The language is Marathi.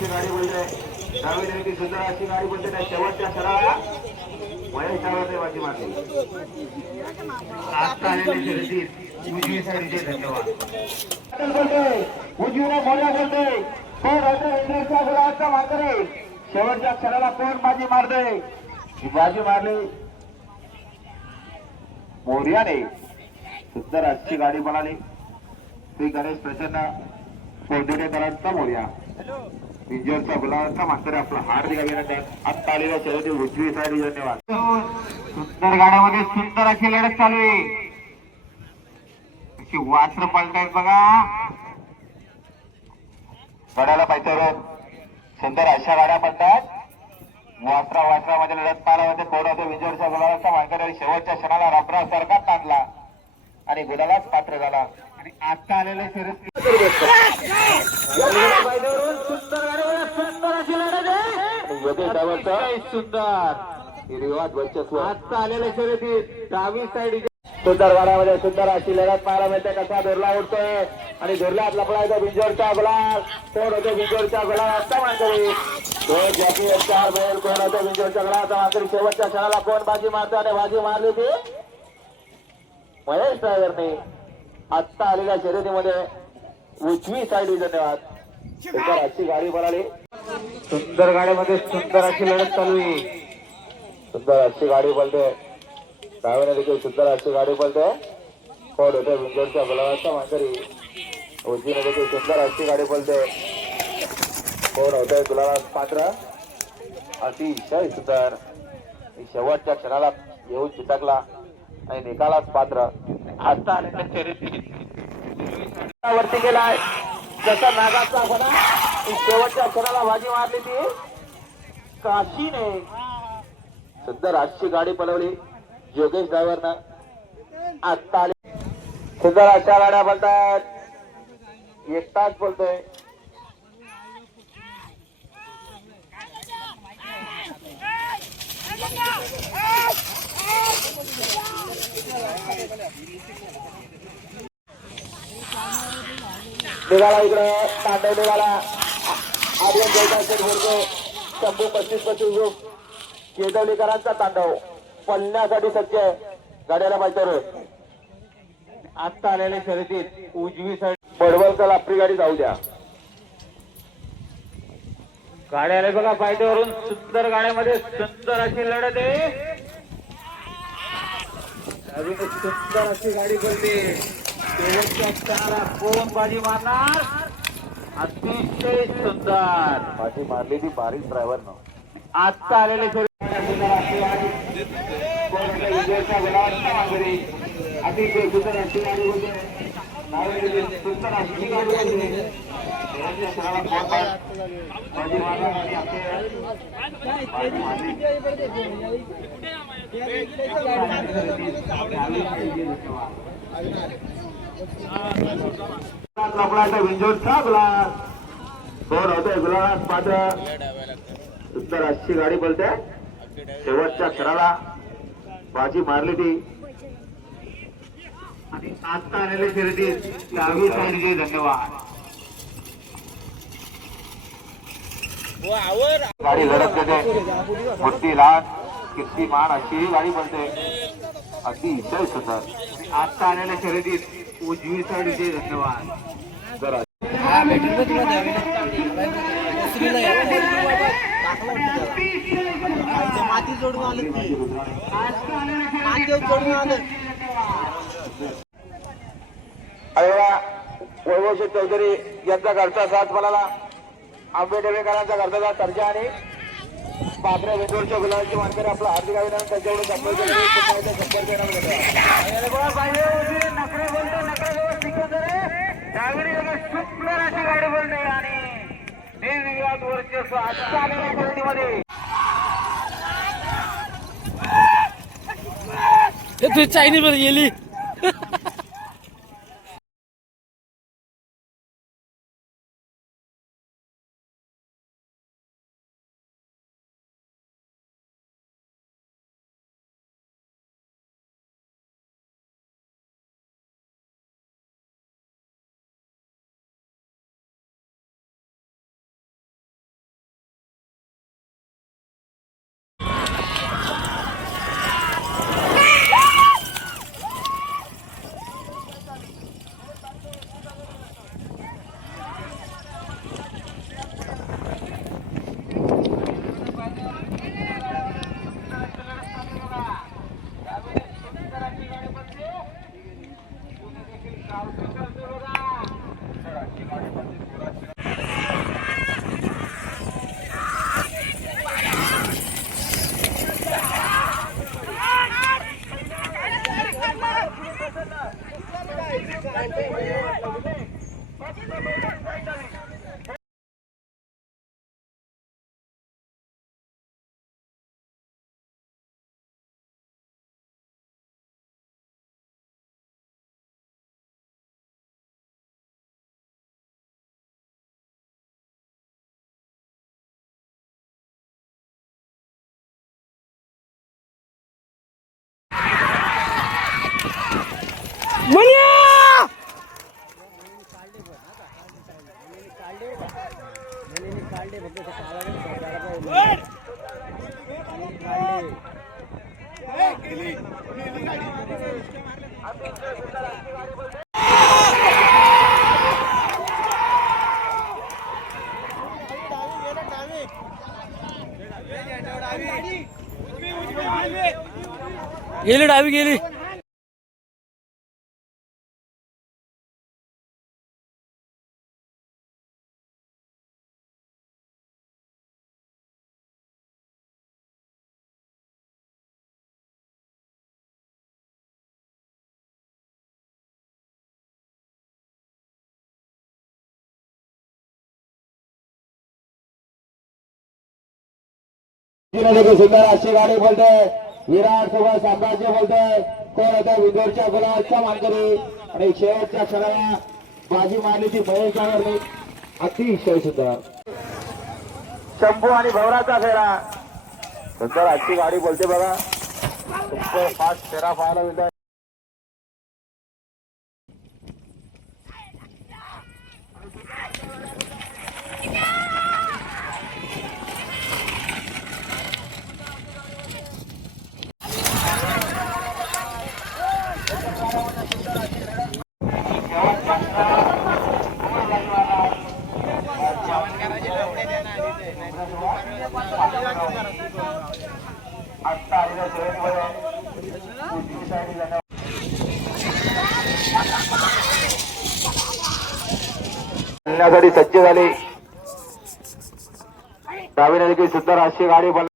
अशी गाडी बोलते डावीने की सुंदर अशी गाडी बोलते त्या शेवटच्या सराला महेश डावरने बाजी मारली. आता आलेली शर्यतीत उजवी साईडचे धन्यवाद बोलते उजवीने मोर्या बोलते कोण इंद्रच्या गुलाबाचा मानकरी शेवटच्या क्षणाला कोण बाजी मारते ही बाजी मारली मोर्याने. सुंदर अशी गाडी बनाली श्री गणेश प्रसन्न कोंढेकरांचा मोर्या इंजरचा गुलाबाचा मानकरी आपला हार्दिक अभिनंदन. आत्ता आलेल्या शर्यती उजवी साईड धन्यवाद. सुंदर गाड्यामध्ये सुंदर अशी लढत चालू आहे. वास्त्र पलटायत बघा गड्याला पाहिजे सुंदर अशा गाड्या पडतात. वास्त्रामध्ये लढत पाहायला होते कोण होते विजयच्या गुलाबाचा मानकरी शेवटच्या क्षणाला रबरा सारखा ताणला आणि गुलालाच पात्र झाला. आणि आता आलेले शर्यत सुंदर हिरवात वर्चस्व. आता आलेल्या शर्यतीत डावी साईड सुंदर गाड्यामध्ये सुंदर अशी लढत पाहायला मिळते. कसा धुरला उडतोय आणि धुरल्यात लपला येतो बिंजोरचा गुलाब कोण होतो बिंजोरचा गुलाबाचा मानकरी दोन जॅकी चार बैल कोण होतो बिंजोरच्या गुलाबाचा मानकरी शेवटच्या क्षणाला कोण बाजी मारतो आणि बाजी मारली ती महेश ड्रायव्हरने. आत्ता आलेल्या शर्यतीमध्ये उजवी साईड धन्यवाद. सुंदर अशी गाडी बनाली सुंदर गाडीमध्ये सुंदर अशी लढत चालू आहे. सुंदर अशी गाडी बोलते डावीने देखील सुंदर अशी गाडी बोलते कोण होते बिंजोरच्या गुलाबाचा मानकरी उजवीने देखील सुंदर अशी गाडी बोलते कोण होते गुलाबाचा पात्र अतिशय सुंदर. शेवटच्या क्षणाला येऊन चिटकला आणि निकालाच पात्र. आता आलेल्या शर्यतीत वरती गेलाय जसा नागाचा बना शेवटच्या क्षणाला बाजी मारली ती काशीने. सुंदर अशी गाडी पळवली योगेश ड्रायव्हरनं. आता आले सुंदर अशा गाड्या बोलतात एक तास बोलतोय. निघाला इकडे तांडव निघाला आर्यन जयकांत बोलतो शंभू 25-25 केदवलीकरांचा तांडव पळण्यासाठी सज्ज आहे. गाड्याला पाहिजे. आत्ता आलेल्या शर्यतीत उजवी साईड बडवलकर आपली गाडी जाऊ द्या. गाड्या आले बघा पायथ्यावरून सुंदर गाड्यामध्ये सुंदर अशी लढत आहे. सुंदर अशी गाडी बोलते शेवटच्या क्षणाला कोण बाजी मारणार अतिशय सुंदर बाजी मारली ती बारीक ड्रायव्हरनं. आत्ता आलेले अतिशय सुंदर अशी गाडी बोलते सुंदर अशी गाडी बोलते बाजी मारणार आणि विंजोरचा गुलाब कोण होतोय गुलाबात पात्र सुंदर अशी गाडी बोलते शेवटच्या क्षणाला बाजी मारली ती. आणि आता आलेले शर्यतीत डावी साईडचे धन्यवाद. गाडी लढत देते मोठी लहान कीर्तिमान अशी गाडी बोलते अतिशय सुंदर. आता आलेल्या शर्यतीत उजवी साईडचे धन्यवाद. जरा माती जोडून आलं वैभव शेठ चौधरी यांचा घरचा साथ मला आंबेडकरांचा घरचा सर्जा आणि पात्रे वेंगुर्च्या गुलाबाची मानकरी आपला हार्दिक अभिनंदन. त्याच्याकडून संपर्क अशी गाडी बोलते आणि निर्विवाद वर्चस्व मध्ये चायनीज मध्ये गेली. मन्या गेली डावी गेली देखील सुंदर अशी गाडी बोलतोय विराट सोबत साम्राज्य बोलतोय कोण होता विंदोरच्या गुलाबचा मानकरी आणि शेवटच्या क्षणाला बाजी मारली ती महेश नागरने अतिशय सुंदर शंभू आणि भवराचा फेरा सुंदर अशी गाडी बोलते बघा सुपर फास्ट फेरा पाहायला मिळतोय साठी सज्ज झाली डावीने देखील सुंदर अशी गाडी बोल